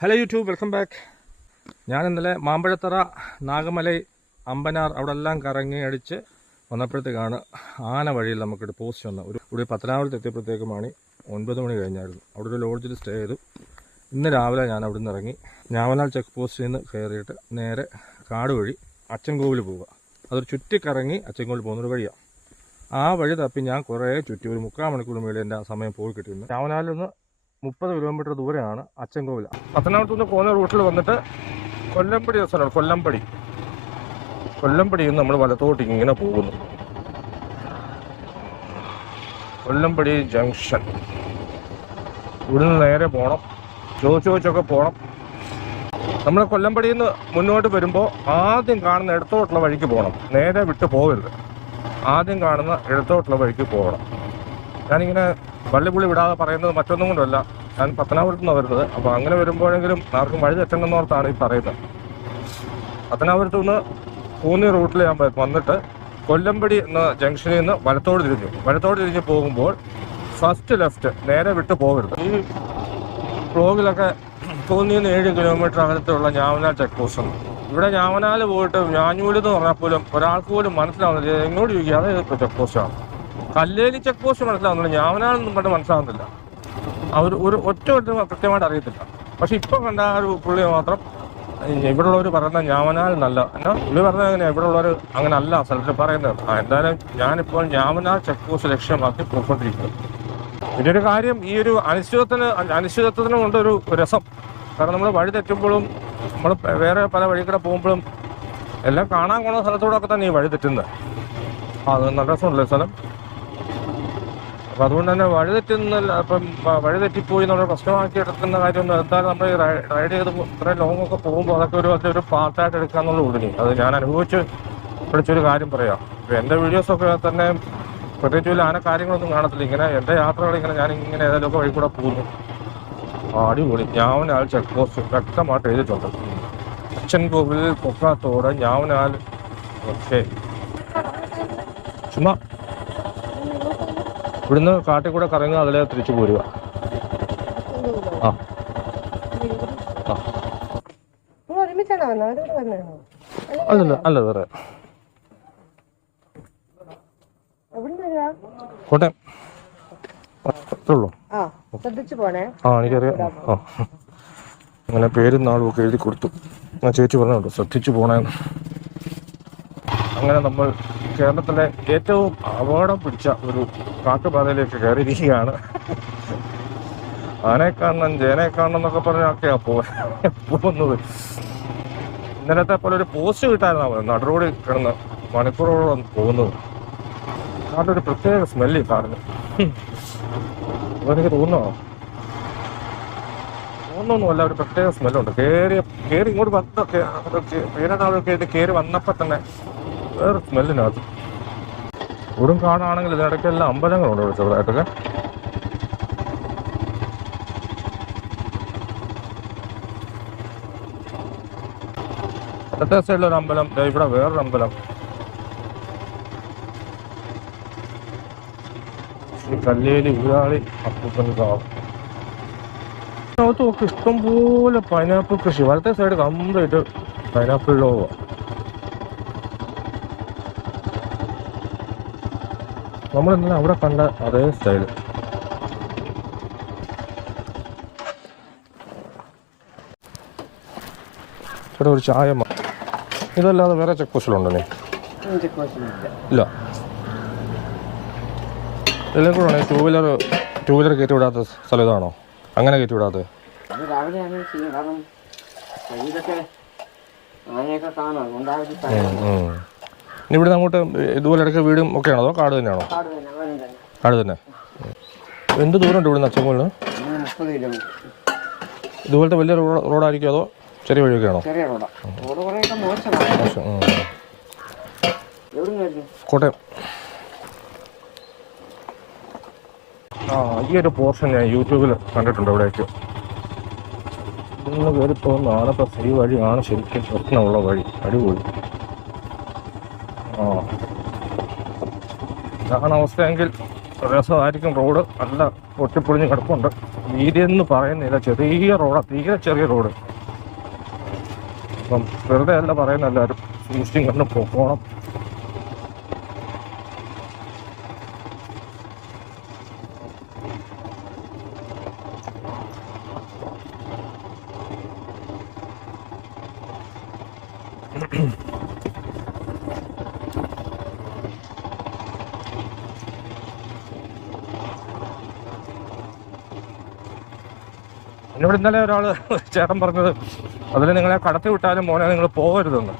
Hello YouTube, welcome back. ഞാൻ ഇന്നലെ മാമ്പഴത്തറ, നാഗമലൈ, അമ്പനാർ അവിടെ എല്ലാം കറങ്ങി അടിച്ച് വന്നപ്പോഴത്തേക്കാണ് ആന വഴിയിൽ നമുക്കൊരു പോസ്റ്റ് വന്നത്. ഒരു പത്തനാപുരത്ത് എത്തിയപ്പോഴത്തേക്ക് 9 മണി കഴിഞ്ഞായിരുന്നു. അവിടെ ഒരു ലോഡ്ജിൽ സ്റ്റേ ചെയ്തു. ഇന്ന് രാവിലെ ഞാൻ അവിടെ നിന്ന് ഇറങ്ങി ഞാവനാൽ ചെക്ക് പോസ്റ്റിൽ നിന്ന് കയറിയിട്ട് നേരെ കാട് വഴി അച്ചൻകോവിൽ പോവുക. അതൊരു ചുറ്റിക്കറങ്ങി അച്ചൻകോവിൽ പോകുന്നൊരു വഴിയാണ്. ആ വഴി തപ്പി ഞാൻ കുറേ ചുറ്റി ഒരു 3/4 മണിക്കൂർ മേളിൽ എൻ്റെ സമയം പോയി കിട്ടിയിരുന്നു. ഞാവനാലിൽ നിന്ന് 30 കിലോമീറ്റർ ദൂരെയാണ് അച്ചൻകോവിൽ. പത്തനാപുരത്ത് നിന്ന് പോകുന്ന റൂട്ടിൽ വന്നിട്ട് കൊല്ലംപടി സ്ഥലമാണ്. കൊല്ലംപടിയിൽ നിന്ന് നമ്മൾ വലത്തോട്ട് ഇങ്ങനെ പോകുന്നു. കൊല്ലംപടി ജംഗ്ഷൻ. ഇവിടുന്ന് നേരെ പോകണം, ചോദിച്ചൊക്കെ പോകണം. നമ്മൾ കൊല്ലംപടിയിൽ നിന്ന് മുന്നോട്ട് വരുമ്പോൾ ആദ്യം കാണുന്ന ഇടത്തോട്ടുള്ള വഴിക്ക് പോകണം. നേരെ വിട്ട് പോകരുത്. ആദ്യം കാണുന്ന ഇടത്തോട്ടുള്ള വഴിക്ക് പോകണം. ഞാനിങ്ങനെ വള്ളിപ്പുള്ളി വിടാതെ പറയുന്നത് മറ്റൊന്നും കൊണ്ടല്ല, ഞാൻ പത്തനാപുരത്ത് നിന്നാണ് വരുന്നത്. അപ്പോൾ അങ്ങനെ വരുമ്പോഴെങ്കിലും ആർക്കും വഴി തെറ്റണ്ടെന്നോർത്താണ് ഈ പറയുന്നത്. പത്തനാപുരത്ത് നിന്ന് പൂന്നി റൂട്ടിൽ ഞാൻ വന്നിട്ട് കൊല്ലംപടി എന്ന ജംഗ്ഷനിൽ നിന്ന് വലത്തോട് തിരിഞ്ഞ് പോകുമ്പോൾ ഫസ്റ്റ് ലെഫ്റ്റ്, നേരെ വിട്ട് പോകരുത്. ഈ വ്ളോഗിലൊക്കെ പൂന്നിയിൽ നിന്ന് 7 കിലോമീറ്റർ അകലത്തുള്ള ഞാവനാൽ ചെക്ക് പോസ്റ്റ്. ഇവിടെ ഞാവനാൽ പോയിട്ട് ഞാഞ്ഞൂലെന്ന് പറഞ്ഞാൽ പോലും ഒരാൾക്ക് പോലും മനസ്സിലാവുന്നില്ല. എങ്ങോട്ട് ചോദിക്കുക, അത് ചെക്ക് പോസ്റ്റാണ്. കല്ലേലി ചെക്ക് പോസ്റ്റ് മനസ്സിലാവുന്നില്ല, ഞാവനാലൊന്നും പണ്ട് മനസ്സിലാവുന്നില്ല. ഒരു ഒറ്റ കൃത്യമായിട്ട് അറിയത്തില്ല. പക്ഷെ ഇപ്പം കണ്ട ആ ഒരു പുള്ളി മാത്രം ഇവിടെ ഉള്ളവർ പറയുന്ന ഞാവനാൽ നല്ല എന്നാ പുള്ളി പറഞ്ഞത് എങ്ങനെയാണ്, ഇവിടെ ഉള്ളവർ അങ്ങനെ അല്ല സ്ഥലത്തിൽ പറയുന്നത്. എന്തായാലും ഞാനിപ്പോൾ ഞാവനാൽ ചെക്ക് പോസ്റ്റ് ലക്ഷ്യമാക്കി പോയിക്കൊണ്ടിരിക്കുന്നു. പിന്നെ ഒരു കാര്യം, ഈ ഒരു അനിശ്ചിതത്വത്തിന് കൊണ്ടൊരു രസം. കാരണം നമ്മൾ വഴി തെറ്റുമ്പോഴും നമ്മൾ വേറെ പല വഴികൂടെ പോകുമ്പോഴും എല്ലാം കാണാൻ പോകുന്ന സ്ഥലത്തോടൊക്കെ തന്നെ ഈ വഴി തെറ്റുന്നത്. അത് നല്ല രസമുണ്ടല്ലേ സ്ഥലം. അപ്പം അതുകൊണ്ട് തന്നെ വഴി തെറ്റിപ്പോയി നമ്മൾ പ്രശ്നമാക്കി എടുക്കുന്ന കാര്യമൊന്നും എന്തായാലും നമ്മൾ റൈഡ് ചെയ്ത് ഇത്രയും ലോങ്ങൊക്കെ പോകുമ്പോൾ അതൊക്കെ ഒരു പാർട്ടായിട്ട് എടുക്കുക എന്നുള്ള ഉടനെ അത് ഞാൻ അനുഭവിച്ച് പഠിച്ചൊരു കാര്യം പറയാം. ഇപ്പം എൻ്റെ വീഡിയോസൊക്കെ തന്നെ പ്രത്യേകിച്ച് വലിയ ആന കാര്യങ്ങളൊന്നും കാണത്തില്ല. ഇങ്ങനെ എൻ്റെ യാത്രകൾ ഞാനിങ്ങനെ ഏതെങ്കിലുമൊക്കെ വഴി കൂടെ പോകുന്നു. അടിപൊളി. ഞാവനാൽ ചെക്ക് പോസ്റ്റ് വ്യക്തമായിട്ട് എഴുതിയിട്ടുണ്ട്. അച്ചൻകോവിൽ, പൊക്കാത്തോട്, ഞാവനാൽ. ഓക്കെ, ചുമ്മാ ഇവിടുന്ന് കാട്ടിൽ കൂടെ കറങ്ങുക, അതിലെ തിരിച്ചു പോരുക. അല്ല വേറെ കോട്ടയം അത്രയുള്ളൂ. എനിക്കറിയാം. അങ്ങനെ പേരും നാളും ഒക്കെ എഴുതി കൊടുത്തു. ആ ചേച്ചി പറഞ്ഞുണ്ട് ശ്രദ്ധിച്ചു പോണേന്ന്. അങ്ങനെ നമ്മൾ കേരളത്തിലെ ഏറ്റവും അപകടം പിടിച്ച ഒരു കാട്ടുപാതയിലേക്ക് കയറിയിരിക്കുകയാണ്. ആനയെ കാണണം, ജയനെ കാണണം എന്നൊക്കെ പറഞ്ഞൊക്കെയാ പോകുന്നത്. ഇന്നലത്തെ പോലെ ഒരു പോസ്റ്റ് കിട്ടാനാണ് നടുറോഡിൽ കിടന്ന് മണിക്കൂറോളം പോകുന്നത്. കാരണം ഒരു പ്രത്യേക സ്മെല്ല് കാണുന്നു. അതെനിക്ക് തോന്നുന്നൊന്നുമല്ല, ഒരു പ്രത്യേക സ്മെല്ലുണ്ട്. കയറി ഇങ്ങോട്ട് വന്നൊക്കെ പേരനാളൊക്കെ ആയിട്ട് കയറി വന്നപ്പോൾ തന്നെ വേറെ സ്മെല്ലിനകത്ത്. ഇവിടും കാടാണെങ്കിൽ ഇതിനിടയ്ക്കെല്ലാം അമ്പലങ്ങളുണ്ട് ഇവിടെ ചെറുതായിട്ടൊക്കെ. ഇടത്തെ സൈഡിലൊരു അമ്പലം, ഇവിടെ വേറൊരു അമ്പലം. കല്ലേലി ഊരാളി അപ്പൂപ്പൻ കാവ്. നോക്ക്, ഇഷ്ടംപോലെ പൈനാപ്പിൾ കൃഷി. വലത്തെ സൈഡ് കംപ്ലീറ്റ് പൈനാപ്പിൾ ലോവാണ്. നമ്മളിന്നലെ അവിടെ കണ്ട അതേ സ്റ്റൈല്. ഇവിടെ ഒരു ചായ. ഇതല്ലാതെ വേറെ ചെക്ക് പോസ്റ്റിലുണ്ടോ? ഇല്ല. എല്ലാം കൂടെ ആണെങ്കിൽ ടൂ വീലർ കയറ്റി വിടാത്ത സ്ഥലം ഇതാണോ? അങ്ങനെ കയറ്റി വിടാത്തത്? ഇനി ഇവിടുന്ന് അങ്ങോട്ട് ഇതുപോലെ ഇടയ്ക്ക് വീടും ഒക്കെ ആണോ, അതോ കാട് തന്നെയാണോ? കാട് തന്നെ. എന്ത് ദൂരമുണ്ട് ഇവിടുന്ന് അച്ചൻകോലിന്? ഇതുപോലത്തെ വലിയ റോഡായിരിക്കും അതോ ചെറിയ വഴിയൊക്കെയാണോ? കോട്ടയം. ഈ ഒരു പോർഷൻ ഞാൻ യൂട്യൂബിൽ കണ്ടിട്ടുണ്ട്. ഇവിടേക്ക് ഇന്ന് കയറി പോകുന്ന ആനപ്പ ഈ വഴിയാണ് ശരിക്കും പ്രശ്നമുള്ള വഴി. അടിപൊളി. ഇതാണ് അവസ്ഥയെങ്കിൽ രസമായിരിക്കും. റോഡ് നല്ല പൊട്ടിപ്പൊളിഞ്ഞ് കിടപ്പുണ്ട്. വീതിയെന്ന് പറയുന്നില്ല, ചെറിയ റോഡാണ്, തീരെ ചെറിയ റോഡ്. അപ്പം വെറുതെ അല്ല പറയുന്ന എല്ലാവരും സൂക്ഷിച്ചും കണ്ട് പോകണം. എന്നോട് ഇന്നലെ ഒരാൾ ചേട്ടൻ പറഞ്ഞത്, അതിൽ നിങ്ങളെ കടത്തി വിട്ടാലും മോനെ നിങ്ങൾ പോകരുതെന്ന്.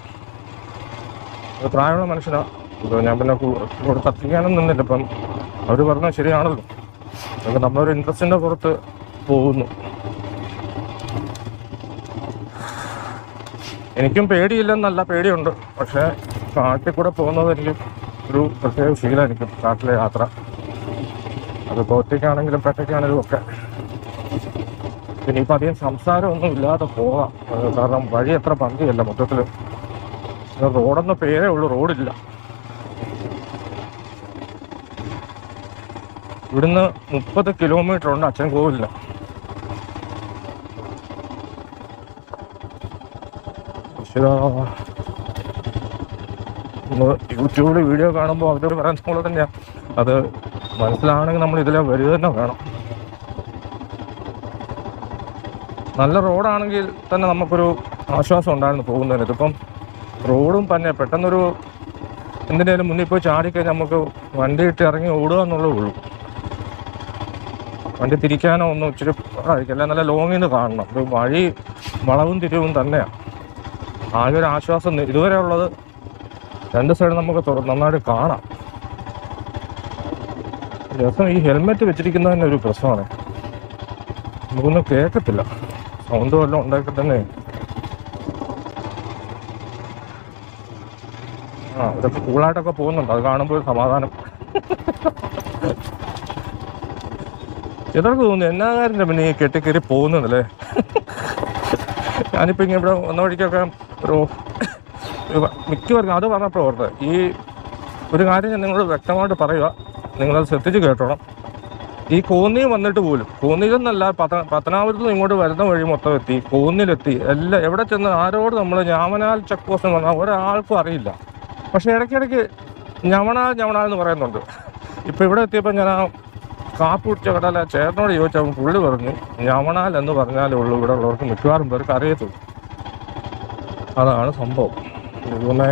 അത് പ്രായമുള്ള മനുഷ്യനാണ്. ഞാൻ പിന്നെ കൂടെ തർക്കിക്കാനും നിന്നില്ല. ഇപ്പം അവർ പറഞ്ഞാൽ ശരിയാണല്ലോ, അതൊക്കെ നമ്മളൊരു ഇൻട്രസ്റ്റിൻ്റെ പുറത്ത് പോകുന്നു. എനിക്കും പേടിയില്ലെന്നല്ല, പേടിയുണ്ട്. പക്ഷേ കാട്ടിൽ കൂടെ പോകുന്നത് എനിക്ക് ഒരു പ്രത്യേക ശീലമായിരിക്കും, കാട്ടിലെ യാത്ര. അത് ഒറ്റയ്ക്കാണെങ്കിലും പെട്ടയ്ക്കാണെങ്കിലും ഒക്കെ. പിന്നെ ഇപ്പം അധികം സംസാരമൊന്നും ഇല്ലാതെ പോകാം, കാരണം വഴി എത്ര പന്തിയല്ല മൊത്തത്തിൽ. റോഡെന്ന പേരേ ഉള്ളൂ, റോഡില്ല. ഇവിടുന്ന് 30 കിലോമീറ്റർ ഉണ്ട് അച്ഛൻ കോവിലിന്. യൂട്യൂബിൽ വീഡിയോ കാണുമ്പോൾ അവരോട് പറയാൻ പോലെ തന്നെയാണ്. അത് മനസ്സിലാണെങ്കിൽ നമ്മൾ ഇതിലെ വരിക തന്നെ വേണം. നല്ല റോഡാണെങ്കിൽ തന്നെ നമുക്കൊരു ആശ്വാസം ഉണ്ടായിരുന്നു പോകുന്നതിന്. ഇതിപ്പം റോഡും തന്നെ പെട്ടെന്നൊരു എന്തിനേലും മുന്നിൽ പോയി ചാടിക്കഴിഞ്ഞാൽ നമുക്ക് വണ്ടി ഇട്ട് ഇറങ്ങി ഓടുക എന്നുള്ളതേ ഉള്ളൂ. വണ്ടി തിരിക്കാനോ ഒന്നും ഇച്ചിരി ആയിരിക്കും, അല്ല നല്ല ലോങ്ങിൽ നിന്ന് കാണണം. ഇത് വഴി വളവും തിരിവും തന്നെയാണ്. ആകെ ഒരു ആശ്വാസം ഇതുവരെ ഉള്ളത്, രണ്ട് സൈഡ് നമുക്ക് നന്നായിട്ട് കാണാം. രസം ഈ ഹെൽമെറ്റ് വെച്ചിരിക്കുന്നത് തന്നെ ഒരു പ്രശ്നമാണ്, നമുക്കൊന്നും കേൾക്കത്തില്ല, സൗണ്ട് വല്ലതും ഉണ്ടാക്കി തന്നെ. ഇതൊക്കെ കൂളായിട്ടൊക്കെ പോകുന്നുണ്ട്, അത് കാണുമ്പോൾ ഒരു സമാധാനം. ചിലർക്ക് തോന്നുന്നു എന്നാ കാര്യമില്ല പിന്നെ ഈ കെട്ടിക്കയറി പോകുന്നതല്ലേ. ഞാനിപ്പോൾ ഇങ്ങനെ ഇവിടെ വന്ന വഴിക്കൊക്കെ ഒരു മിക്കവർക്കും അത് പറഞ്ഞപ്പോൾ ഓർത്ത്, ഈ ഒരു കാര്യം ഞാൻ നിങ്ങളോട് വ്യക്തമായിട്ട് പറയുക, നിങ്ങളത് ശ്രദ്ധിച്ച് കേട്ടോണം. ഈ കോന്നി വന്നിട്ട് പോലും, കോന്നിയിലെന്നല്ല പത്തനാപുരത്ത് നിന്ന് ഇങ്ങോട്ട് വരുന്ന വഴി മൊത്തം എത്തി, കോന്നിയിലെത്തി, എല്ലാം എവിടെ ചെന്ന് ആരോട് നമ്മൾ ഞാമനാൽ ചെക്ക് പോസ്റ്റ് എന്ന് പറഞ്ഞാൽ ഒരാൾക്കും അറിയില്ല. പക്ഷേ ഇടയ്ക്കിടയ്ക്ക് ഞവണാൽ എന്ന് പറയുന്നുണ്ട്. ഇപ്പം ഇവിടെ എത്തിയപ്പോൾ ഞാൻ ആ കാപ്പി കുടിച്ച കടല ചേട്ടനോട് ചോദിച്ചപ്പോൾ പുള്ളി പറഞ്ഞു ഞവണാൽ എന്ന് പറഞ്ഞാലേ ഉള്ളൂ ഇവിടെ ഉള്ളവർക്ക് മിക്കവാറും പേർക്ക് അറിയത്തുള്ളൂ. അതാണ് സംഭവം. ഇതുമേ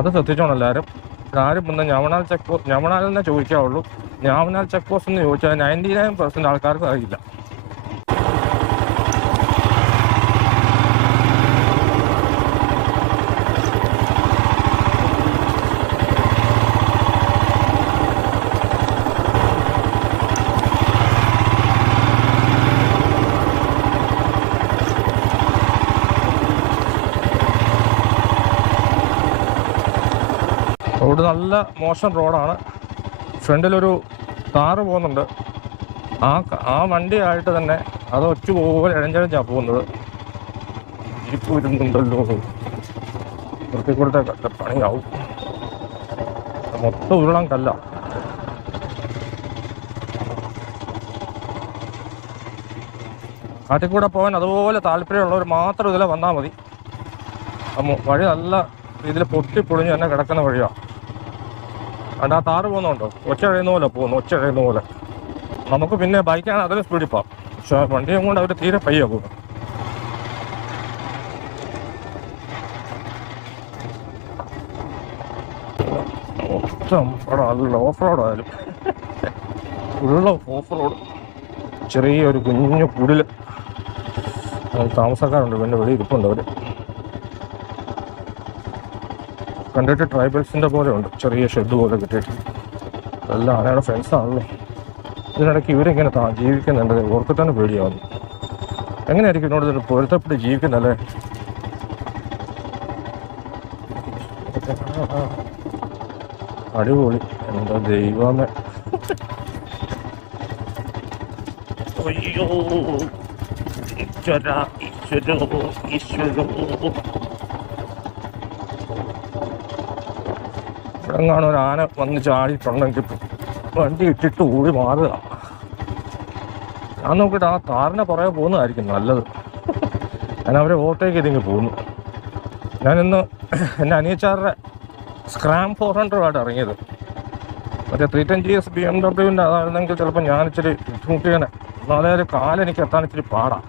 അത് ശ്രദ്ധിച്ചോണം എല്ലാവരും. ആരും വന്ന് ഞവണാലെന്നേ ചോദിക്കാവുള്ളൂ. ഞാമനാൽ ചെക്ക് പോസ്റ്റ് എന്ന് ചോദിച്ചാൽ 99% ആൾക്കാർക്ക് അറിയില്ല. റോഡ് നല്ല മോശം റോഡാണ്. ഫ്രണ്ടിലൊരു കാറ് പോകുന്നുണ്ട്. ആ വണ്ടിയായിട്ട് തന്നെ അത് ഒറ്റ പോലെ ഇഴഞ്ചിഴച്ചാണ് പോകുന്നത്. ജീപ്പ് വരുന്നുണ്ടല്ലോ, വൃത്തിക്കൂടത്തെ പണിയാവും. മൊത്തം ഉരുളാൻ കല്ല. കാട്ടിൽ കൂടെ പോകാൻ അതുപോലെ താല്പര്യമുള്ളവർ മാത്രം ഇതിൽ വന്നാൽ മതി. വഴി നല്ല രീതിയിൽ പൊട്ടിപ്പൊളിഞ്ഞ് തന്നെ കിടക്കുന്ന വഴിയാണ്. അതുകൊണ്ട് ആ താറ് പോകുന്നുണ്ടോ, ഒച്ച കഴിയുന്ന പോലെ പോകുന്നു, ഒച്ച കഴിയുന്ന പോലെ. നമുക്ക് പിന്നെ ബൈക്കാണ് അതിന് സ്പീഡിൽ പോകാം, പക്ഷെ വണ്ടിയും കൊണ്ട് അവർ തീരെ പയ്യ പോകും. മൊത്തം അല്ല ഓഫ് റോഡായാലും ഉള്ള ഓഫ് റോഡ്. ചെറിയൊരു കുഞ്ഞു കുടിൽ താമസക്കാരുണ്ട്, പിന്നെ വെളിയിൽ ഇരിപ്പുണ്ട്. അവർ കണ്ടിട്ട് ട്രൈബൽസിൻ്റെ പോലെ ഉണ്ട്, ചെറിയ ഷെഡ് പോലെ കിട്ടിയിട്ട്. എല്ലാം ആനയുടെ ഫ്രണ്ട്സാണല്ലോ. ഇതിനിടയ്ക്ക് ഇവരെങ്ങനെ ജീവിക്കുന്നുണ്ട് ഓർക്കിട്ട് തന്നെ പേടിയാവുന്നു. എങ്ങനെയായിരിക്കും എന്നോട് ഇതിന് പൊരുത്തപ്പെട്ട് ജീവിക്കുന്നല്ലേ? അടിപൊളി, എന്താ ദൈവമേ. അയ്യോ ഈശ്വര ഈശ്വരോ ഈശ്വരോ. ഇവിടെങ്ങാണ് ഒരു ആന വന്ന് ചാടിയിട്ടുണ്ടെങ്കിൽ വണ്ടി ഇട്ടിട്ട് ഓടി മാറുക. ഞാൻ നോക്കിയിട്ട് ആ താറിനെ പുറകെ പോകുന്നതായിരിക്കും നല്ലത്. ഞാൻ അവരെ ഓവർടേക്ക് ചെയ്തിങ്ങ് പോകുന്നു. ഞാനിന്ന് എൻ്റെ അനിയച്ചാറുടെ സ്ക്രാം 400 ഇറങ്ങിയത്. മറ്റേ 310GS BMW അതായിരുന്നെങ്കിൽ ചിലപ്പോൾ ഞാൻ ഇച്ചിരി ബുദ്ധിമുട്ടിയാണ്. എന്നാലേ കാലെനിക്ക് എത്താൻ ഇച്ചിരി പാടാണ്.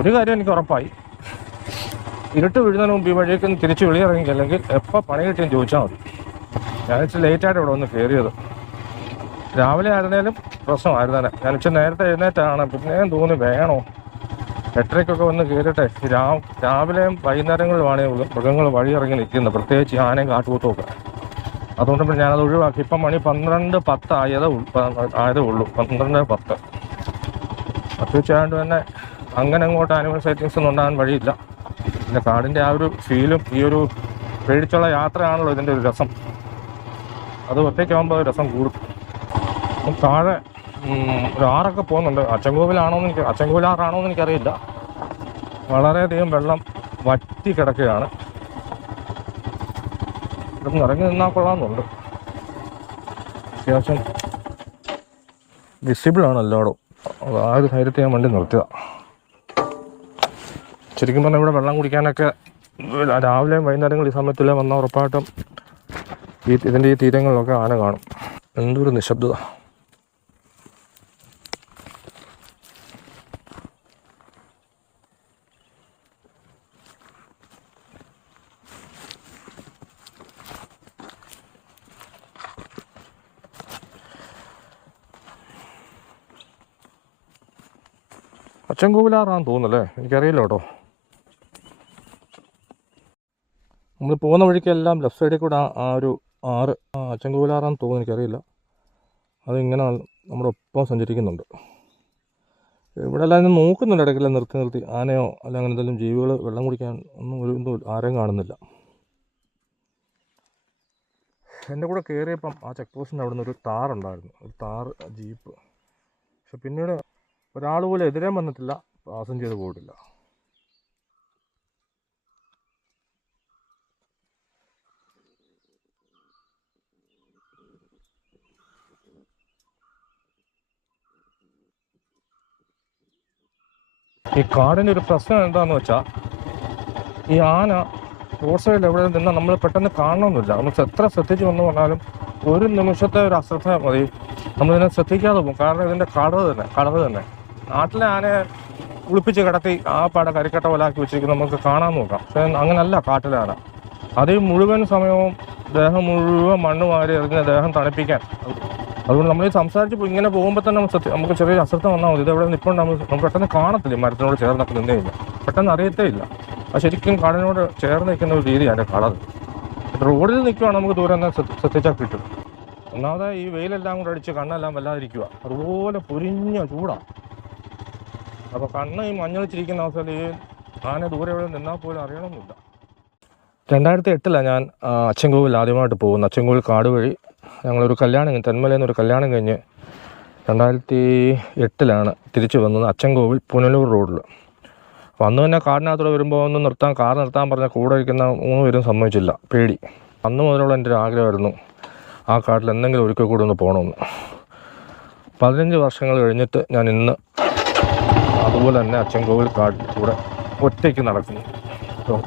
ഒരു കാര്യം എനിക്ക് ഉറപ്പായി, ഇരുട്ട് വീഴുന്നതിന് മുമ്പ് ഈ വഴിയൊക്കെ തിരിച്ച് വെളിയിറങ്ങി, അല്ലെങ്കിൽ എപ്പോൾ പണി കിട്ടിയെന്ന് ചോദിച്ചാൽ മതി. ഞാൻ ഇച്ചിരി ലേറ്റായിട്ട് ഇവിടെ വന്ന് കയറിയത്. രാവിലെ ആയിരുന്നാലും പ്രശ്നമായിരുന്നേനെ. ഞാൻ ഇച്ചിരി നേരത്തെ എഴുന്നേറ്റാണ്. പിന്നെയും തോന്നി വേണോ 8:30 വന്ന് കയറിട്ടെ. രാവിലെയും വൈകുന്നേരങ്ങളിലുമാണ് മൃഗങ്ങൾ വഴി ഇറങ്ങി നിൽക്കുന്നത്, പ്രത്യേകിച്ച് ആനയും കാട്ടുപോത്തുമൊക്കെ. അതുകൊണ്ട് ഞാനത് ഒഴിവാക്കി. ഇപ്പം മണി 12:10 ആയതേ ഉള്ളൂ. 12:10 പ്രത്യേകിച്ചായതുകൊണ്ട് തന്നെ അങ്ങനെ അങ്ങോട്ട് ആനിമൽ സൈറ്റിങ്സ് ഒന്നും ഉണ്ടാകാൻ വഴിയില്ല. പിന്നെ കാടിൻ്റെ ആ ഒരു ഫീലും ഈ ഒരു പേടിച്ചുള്ള യാത്രയാണല്ലോ ഇതിൻ്റെ ഒരു രസം. അത് ഒറ്റയ്ക്കാകുമ്പോൾ രസം കൂടും. താഴെ ഒരു ആറൊക്കെ പോകുന്നുണ്ട്. അച്ചൻകോവിലാറാണോ എന്ന് എനിക്കറിയില്ല. വളരെയധികം വെള്ളം വറ്റി കിടക്കുകയാണ്. ഇതൊന്ന് ഇറങ്ങി നിന്നാൽ കൊള്ളാമെന്നുണ്ട്. അത്യാവശ്യം വിസിബിളാണ് എല്ലായിടും. ആ ഒരു ധൈര്യത്തിൽ ഞാൻ വണ്ടി നിർത്തിയതാണ്. ശരിക്കും പറഞ്ഞാൽ ഇവിടെ വെള്ളം കുടിക്കാനൊക്കെ രാവിലെയും വൈകുന്നേരങ്ങളിൽ ഈ സമയത്തില്ലേ വന്നാൽ ഉറപ്പായിട്ടും ഇതിൻ്റെ ഈ തീരങ്ങളിലൊക്കെ ആന കാണും. എന്തൊരു നിശബ്ദത. അച്ചൻകോവിലാറാന്ന് തോന്നുന്നല്ലേ, എനിക്കറിയില്ല കേട്ടോ. നമ്മൾ പോകുന്ന വഴിക്കെല്ലാം ലെഫ്റ്റ് സൈഡിൽ കൂടെ ആ ഒരു ആറ് അച്ചൻകോവിലാറാന്ന് തോന്നുന്നു, എനിക്കറിയില്ല. അതിങ്ങനെ നമ്മുടെ ഒപ്പം സഞ്ചരിക്കുന്നുണ്ട്. ഇവിടെ എല്ലാം നോക്കുന്നുണ്ട് ഇടയ്ക്കെല്ലാം നിർത്തി ആനയോ അല്ല അങ്ങനെ എന്തെങ്കിലും ജീവികൾ വെള്ളം കുടിക്കാൻ ഒന്നും ആരെയും കാണുന്നില്ല. എൻ്റെ കൂടെ കയറിയപ്പം ആ ചെക്ക് പോസ്റ്റിൻ്റെ അവിടെ നിന്ന് ഒരു താറുണ്ടായിരുന്നു, ഒരു താറ് ജീപ്പ്. പക്ഷെ പിന്നീട് ഒരാൾ പോലും എതിരെ വന്നിട്ടില്ല, പാസം ചെയ്ത് പോയിട്ടില്ല. ഈ കാടിൻ്റെ ഒരു പ്രശ്നം എന്താണെന്ന് വെച്ചാൽ, ഈ ആന റോഡ് സൈഡിൽ എവിടെ നിന്നാൽ നമ്മൾ പെട്ടെന്ന് കാണണമെന്നില്ല. നമ്മൾ എത്ര ശ്രദ്ധിച്ച് വന്നു പറഞ്ഞാലും ഒരു നിമിഷത്തെ ഒരു അശ്രദ്ധ മതി, നമ്മളിതിനെ ശ്രദ്ധിക്കാതെ പോകും. കാരണം ഇതിൻ്റെ കളറ് തന്നെ നാട്ടിലെ ആനയെ കുളിപ്പിച്ച് കിടത്തി ആ പാടെ കരിക്കട്ട പോലാക്കി വെച്ചിരിക്കുന്നത് നമുക്ക് കാണാൻ നോക്കാം. പക്ഷേ അങ്ങനല്ല കാട്ടിലെ ആന. അത് മുഴുവൻ സമയവും ദേഹം മുഴുവൻ മണ്ണ് വാരി എറിഞ്ഞ് ദേഹം തണുപ്പിക്കാൻ. അതുകൊണ്ട് നമ്മൾ ഈ സംസാരിച്ച് ഇങ്ങനെ പോകുമ്പോൾ തന്നെ നമുക്ക് ചെറിയൊരു അശ്രദ്ധ വന്നാൽ മതി. ഇതെവിടെ നിൽപ്പുണ്ട് നമ്മൾ പെട്ടെന്ന് കാണത്തില്ല. മരത്തിനോട് ചേർന്നൊക്കെ നിന്നേ ഇല്ല, പെട്ടെന്ന് അറിയത്തേ ഇല്ല. അത് ശരിക്കും കാടിനോട് ചേർന്ന് നിൽക്കുന്ന ഒരു രീതിയാണ് കളർ. റോഡിൽ നിൽക്കുവാണ് നമുക്ക് ദൂരം തന്നെ ശ്രദ്ധിച്ചാൽ കിട്ടും. ഒന്നാമത് ഈ വെയിലെല്ലാം കൂടെ അടിച്ച് കണ്ണെല്ലാം വല്ലാതിരിക്കുക, അതുപോലെ പൊരിഞ്ഞ ചൂടാണ്. അപ്പോൾ കണ്ണ് ഈ മഞ്ഞളിച്ചിരിക്കുന്ന അവസ്ഥയിൽ ഈ ആന ദൂരെ എവിടെ നിന്നാൽ പോലും അറിയണമെന്നില്ല. 2008 ഞാൻ അച്ചൻകോവിൽ ആദ്യമായിട്ട് പോകുന്നു. അച്ചൻകോവിൽ കാട് വഴി ഞങ്ങളൊരു കല്യാണം തെന്മലയിൽ നിന്നൊരു കല്യാണം കഴിഞ്ഞ് 2008 തിരിച്ചു വന്നത് അച്ചൻകോവിൽ പുനലൂർ റോഡിൽ. അപ്പോൾ അന്ന് തന്നെ കാടിനകത്തൂടെ വരുമ്പോൾ ഒന്ന് കാർ നിർത്താൻ പറഞ്ഞാൽ കൂടെ ഇരിക്കുന്ന 3 പേരും സമ്മതിച്ചില്ല, പേടി. അന്ന് മുതലുള്ള എൻ്റെ ഒരു ആഗ്രഹമായിരുന്നു ആ കാട്ടിൽ എന്തെങ്കിലും ഒരിക്കൽ കൂടെ ഒന്ന് പോകണമെന്ന്. 15 വർഷങ്ങൾ കഴിഞ്ഞിട്ട് ഞാൻ ഇന്ന് അതുപോലെ തന്നെ അച്ചൻകോവിൽ കാട്ടിൽ കൂടെ ഒറ്റയ്ക്ക് നടക്കുന്നു. അപ്പോൾ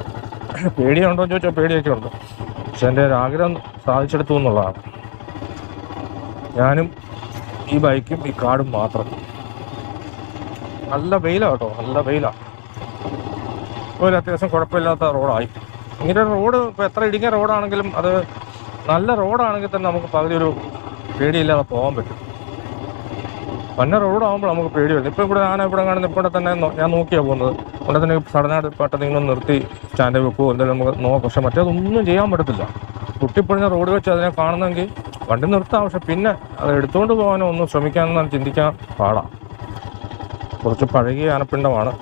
പേടിയുണ്ടോ എന്ന് ചോദിച്ചാൽ പേടിയൊക്കെ ഉണ്ട്. പക്ഷെ എൻ്റെ ഒരു ആഗ്രഹം സാധിച്ചെടുത്തു എന്നുള്ളതാണ്. ഞാനും ഈ ബൈക്കും ഈ കാടും മാത്രം. നല്ല വെയിലാണ് കേട്ടോ, നല്ല വെയിലാണ്. ഒരു അത്യാവശ്യം കുഴപ്പമില്ലാത്ത റോഡായി. ഇങ്ങനെ റോഡ് ഇപ്പോൾ എത്ര ഇടുങ്ങിയ റോഡാണെങ്കിലും അത് നല്ല റോഡാണെങ്കിൽ തന്നെ നമുക്ക് പകുതി ഒരു പേടിയില്ലാതെ പോകാൻ പറ്റും. പന്ന റോഡാകുമ്പോൾ നമുക്ക് പേടി വരും. ഇപ്പോൾ ഇവിടെ ഇവിടെ കാണുന്ന ഇപ്പോൾ തന്നെ ഞാൻ നോക്കിയാണ് പോകുന്നത്. അവിടെ തന്നെ സഡനായിട്ട് പെട്ടെന്ന് ഇങ്ങനെ നിർത്തി സ്റ്റാൻഡ് വെക്കുമോ എന്തെങ്കിലും നമുക്ക് നോക്കാം. പക്ഷെ മറ്റേതൊന്നും ചെയ്യാൻ പറ്റത്തില്ല. പൊട്ടിപ്പൊഴിഞ്ഞ റോഡ് വെച്ച് അതിനെ കാണുന്നെങ്കിൽ വണ്ടി നിർത്താം. പക്ഷെ പിന്നെ അത് എടുത്തുകൊണ്ട് പോകാനോ ഒന്നും ശ്രമിക്കാനൊന്നും ചിന്തിക്കാൻ പാടാം. കുറച്ച് പഴകിയ ആനപ്പിണ്ടമാണ്.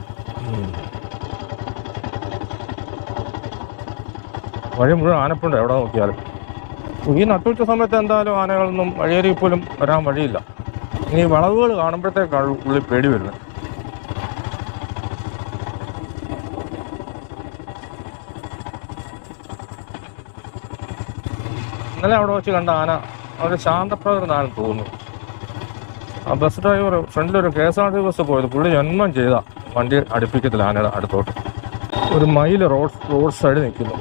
വഴി മുഴുവൻ ആനപ്പിണ്ടം എവിടെ നോക്കിയാലും. ഈ നട്ടുച്ച സമയത്ത് എന്തായാലും ആനകളൊന്നും വഴിയേരി പോലും വരാൻ വഴിയില്ല. ഇനി വളവുകൾ കാണുമ്പോഴത്തേക്കാണ് ഉള്ളിൽ പേടി വരുന്നത്. ഇന്നലെ അവിടെ വെച്ച് കണ്ട ആന ഒരു ശാന്തപ്രകൃതനാണെന്ന് തോന്നുന്നു. ആ ബസ് ഡ്രൈവർ ഫ്രണ്ടിലൊരു KSRTC ബസ് പോയത് പുള്ളി ജന്മം ചെയ്ത വണ്ടി അടുപ്പിക്കത്തില്ല ആനയുടെ അടുത്തോട്ട്. ഒരു മൈൽ റോഡ് സൈഡ് നിൽക്കുന്നു.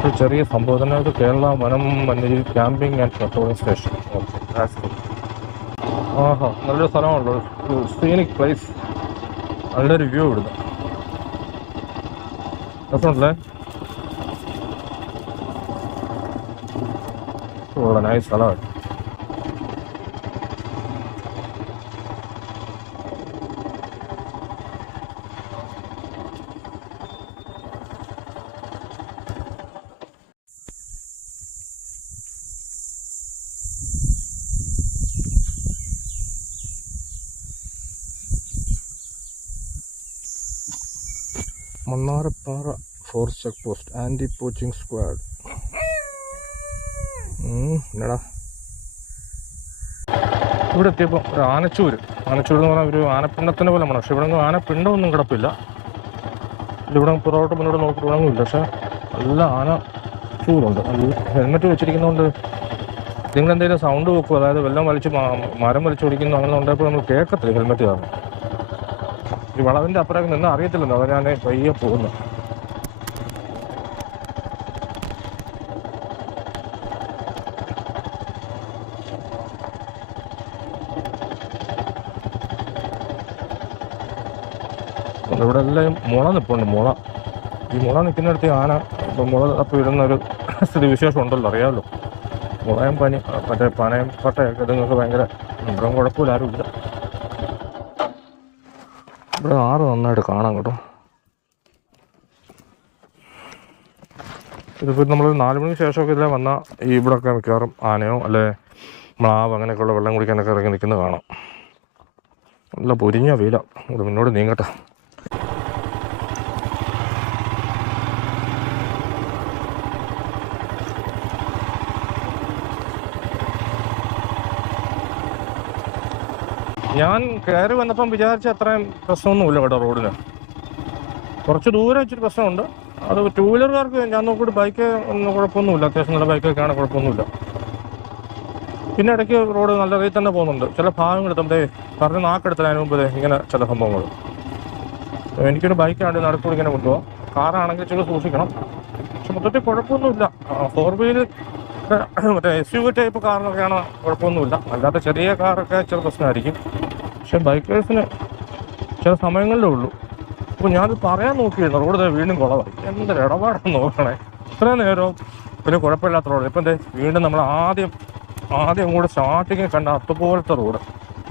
ഒരു ചെറിയ സംഭവം തന്നെ. ഒരു കേരള വനം വന്യജീവി camping and patrolling station. Okay, ആഹാ, നല്ലൊരു സ്ഥലമാണല്ലോ, ഒരു സീനിക് പ്ലേസ്. നല്ലൊരു വ്യൂ ഇടുന്നു. രസമുണ്ടല്ലേ? നൈസ് സ്ഥലമാണ്. Mannarappara forest check post, anti poaching squad. എന്നടാ ഇവിടെ എത്തിയപ്പോൾ ഒരു ആനച്ചൂര് എന്ന് പറഞ്ഞാൽ ഒരു ആനപ്പിണ്ടത്തിൻ്റെ പോലെ വേണം. പക്ഷെ ഇവിടെ ആനപ്പിണ്ടമൊന്നും കിടപ്പില്ല. ഇവിടെ പുറകോട്ട് മുന്നോട്ട് നോക്കി തുടങ്ങില്ല. പക്ഷെ നല്ല ആനച്ചൂരുണ്ട്. നല്ല ഹെൽമെറ്റ് വെച്ചിരിക്കുന്നതുകൊണ്ട് നിങ്ങളെന്തെങ്കിലും സൗണ്ട് വെക്കും, അതായത് വെള്ളം വലിച്ച് മരം വലിച്ചു ഓടിക്കുന്നു അങ്ങനെ ഉണ്ടായപ്പോൾ നമ്മൾ കേൾക്കത്തില്ല ഹെൽമെറ്റ് കാരണം. ഈ വളവിൻ്റെ അപ്പുറം നിന്ന് അറിയത്തില്ലെന്നോ, അത് ഞാൻ പയ്യെ പോകുന്നു. ഇവിടെ എല്ലാം മുള നിൽപ്പുണ്ട്. ഈ മുള നിൽക്കുന്നിടത്ത് ആന മുള തപ്പി ഇടുന്നൊരു സ്ഥിതിവിശേഷം ഉണ്ടല്ലോ, അറിയാമല്ലോ. മുളയും പനയും പട്ടയൊക്കെ ഇതുങ്ങൾക്ക് ഭയങ്കര ഇവിടെ കുഴപ്പമില്ല, ആരുമില്ല. ഇവിടെ ആറ് നന്നായിട്ട് കാണാം കേട്ടോ. ഇതിപ്പോൾ നമ്മൾ 4 മണിക്ക് ശേഷമൊക്കെ ഇതിലെ വന്നാൽ ഈ ഇവിടെയൊക്കെ മിക്കവാറും ആനയോ അല്ലെ മ്ലാവ് അങ്ങനെയൊക്കെയുള്ള വെള്ളം കുടിക്കാനൊക്കെ ഇറങ്ങി നിൽക്കുന്നത് കാണാം. നല്ല പൊരിഞ്ഞ വെയില. ഇവിടെ മുന്നോട്ട് നീങ്ങട്ടെ. ഞാൻ കയറി വന്നപ്പം വിചാരിച്ച അത്രയും പ്രശ്നമൊന്നുമില്ല കേട്ടോ. റോഡിന് കുറച്ച് ദൂരം വെച്ചിട്ട് പ്രശ്നമുണ്ട്. അത് 2 വീലർകാർക്ക് ഞാൻ നോക്കിയിട്ട് ബൈക്ക് ഒന്നും കുഴപ്പമൊന്നുമില്ല. അത്യാവശ്യം നല്ല ബൈക്കൊക്കെയാണ്, കുഴപ്പമൊന്നുമില്ല. പിന്നെ ഇടയ്ക്ക് റോഡ് നല്ല രീതിയിൽ തന്നെ പോകുന്നുണ്ട്. ചില ഭാഗങ്ങൾ നമ്മുടെ പറഞ്ഞ് നാക്കെടുത്തതിന് മുമ്പ് ഇങ്ങനെ ചില സംഭവങ്ങൾ. എനിക്കൊരു ബൈക്കാണ്ട് നടക്കൂടി ഇങ്ങനെ കൊണ്ടുപോകാം. കാറാണെങ്കിൽ ചില സൂക്ഷിക്കണം. പക്ഷെ മൊത്തത്തിൽ കുഴപ്പമൊന്നുമില്ല. 4 വീലർ മറ്റേ SUV ടൈപ്പ് കാറിനൊക്കെയാണ് കുഴപ്പമൊന്നുമില്ല. അല്ലാത്ത ചെറിയ കാറൊക്കെ ചില പ്രശ്നമായിരിക്കും. പക്ഷെ ബൈക്കേഴ്സിന് ചില സമയങ്ങളിലേ ഉള്ളൂ. അപ്പോൾ ഞാനത് പറയാൻ നോക്കിയിരുന്നു, റോഡ് വീണ്ടും കുളമായി. എന്തൊരു ഇടപാടാണ് നോക്കണേ. ഇത്രയും നേരവും പിന്നെ കുഴപ്പമില്ലാത്ത റോഡ്. ഇപ്പം വീണ്ടും നമ്മൾ ആദ്യം കൂടെ സ്റ്റാർട്ടിങ് കണ്ട അതുപോലത്തെ റോഡ്.